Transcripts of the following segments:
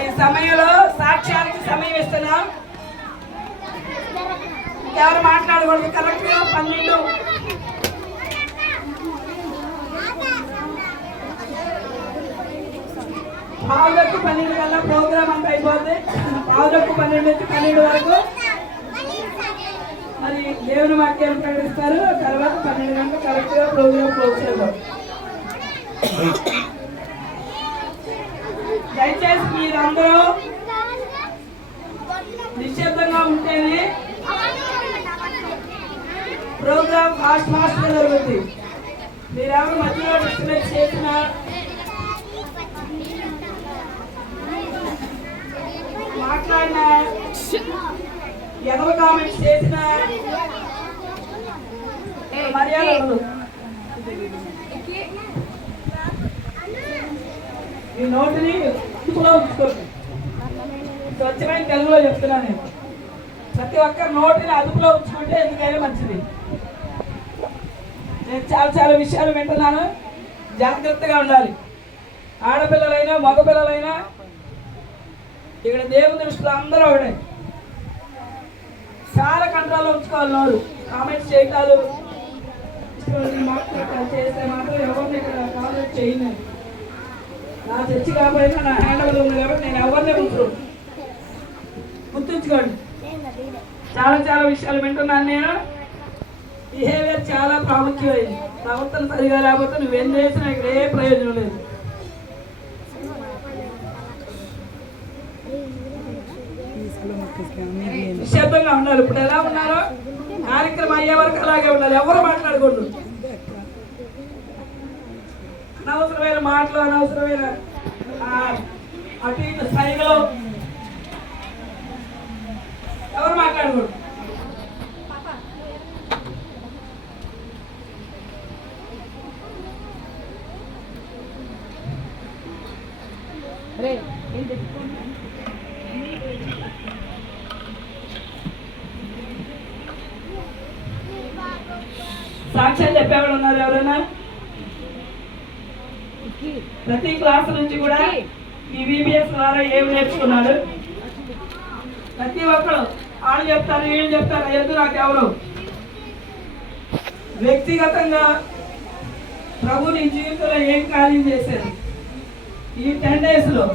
ఈ సమయంలో సాక్ష్యానికి సమయం ఇస్తున్నాం. ఎవరు మాట్లాడకూడదు. కరెక్ట్ గా 12 పావులకు 12 కల్లా ప్రోగ్రామ్ అంతా అయిపోతుంది. పావులకు 12 నుంచి 12 వరకు మరి దేవుని వాక్యాలు ప్రకటిస్తారు. తర్వాత 12 గంటలకు కరెక్ట్ గా ప్రోగ్రామ్ క్లోజ్ చేద్దాం. దయచేసి మీరందరూ నిశ్శబ్దంగా ఉంటేనే ప్రోగ్రామ్ ఫాస్ట్ గా జరుగుతుంది. మీరెవరు మధ్యలో డిస్టర్బెన్స్ చేసినా మాట్లాడినా ఎవరు కామెంట్స్ చేసినా మర్యాద ఈ నోటిని అదుపులో ఉంచుకోండి. స్వచ్ఛమైన తెలుగులో చెప్తున్నాను నేను. ప్రతి ఒక్కరు నోటిని అదుపులో ఉంచుకుంటే ఎందుకైనా మంచిది. నేను చాలా విషయాలు వింటున్నాను. జాగ్రత్తగా ఉండాలి. ఆడపిల్లలైనా మగపిల్లలైనా ఇక్కడ దేవుని దృష్టిలో అందరూ ఒకటే. చాలా కంట్రోల్లో ఉంచుకోవాలి. నోరు కామెంట్స్ చేయటాలు మాట్లాడతారు చేస్తే మాత్రం ఎవరిని ఇక్కడ కామెంట్ చేయను. నా చర్చి కాకపోయినా నా హ్యాండ్ ఓవర్ ఉంది కాబట్టి నేను ఎవరినే గుర్తుంచుకోండి. చాలా విషయాలు వింటున్నాను నేను. బిహేవియర్ చాలా ప్రాముఖ్యమైంది. ప్రవర్తన సరిగా లేకపోతే నువ్వేం చేసినా ఇక్కడ ఏ ప్రయోజనం లేదు. నిశ్శబ్దంగా ఉండాలి. ఇప్పుడు ఎలా ఉన్నారో కార్యక్రమం అయ్యే వరకు అలాగే ఉండాలి. ఎవరు మాట్లాడకూడదు. అనవసరమైన మాటలు, అనవసరమైన అటు ఇటు స్థాయిలో ఎవరు మాట్లాడకూడదు. సాక్ష్యాలు చెప్పేవాళ్ళు ఉన్నారు ఎవరైనా? ప్రతి క్లాస్ నుంచి కూడా ఈ విబిఎస్ ద్వారా ఏమి నేర్చుకున్నారు? ప్రతి ఒక్కరు వాళ్ళు చెప్తారు, వీళ్ళు చెప్తారు, ఎందుకు నాకు ఎవరు వ్యక్తిగతంగా ప్రభు నీ జీవితంలో ఏం కార్యం చేశారు ఈ 10 days లో?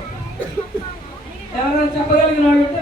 ఎవరైనా చెప్పగలిగిన వాళ్ళు ఉంటే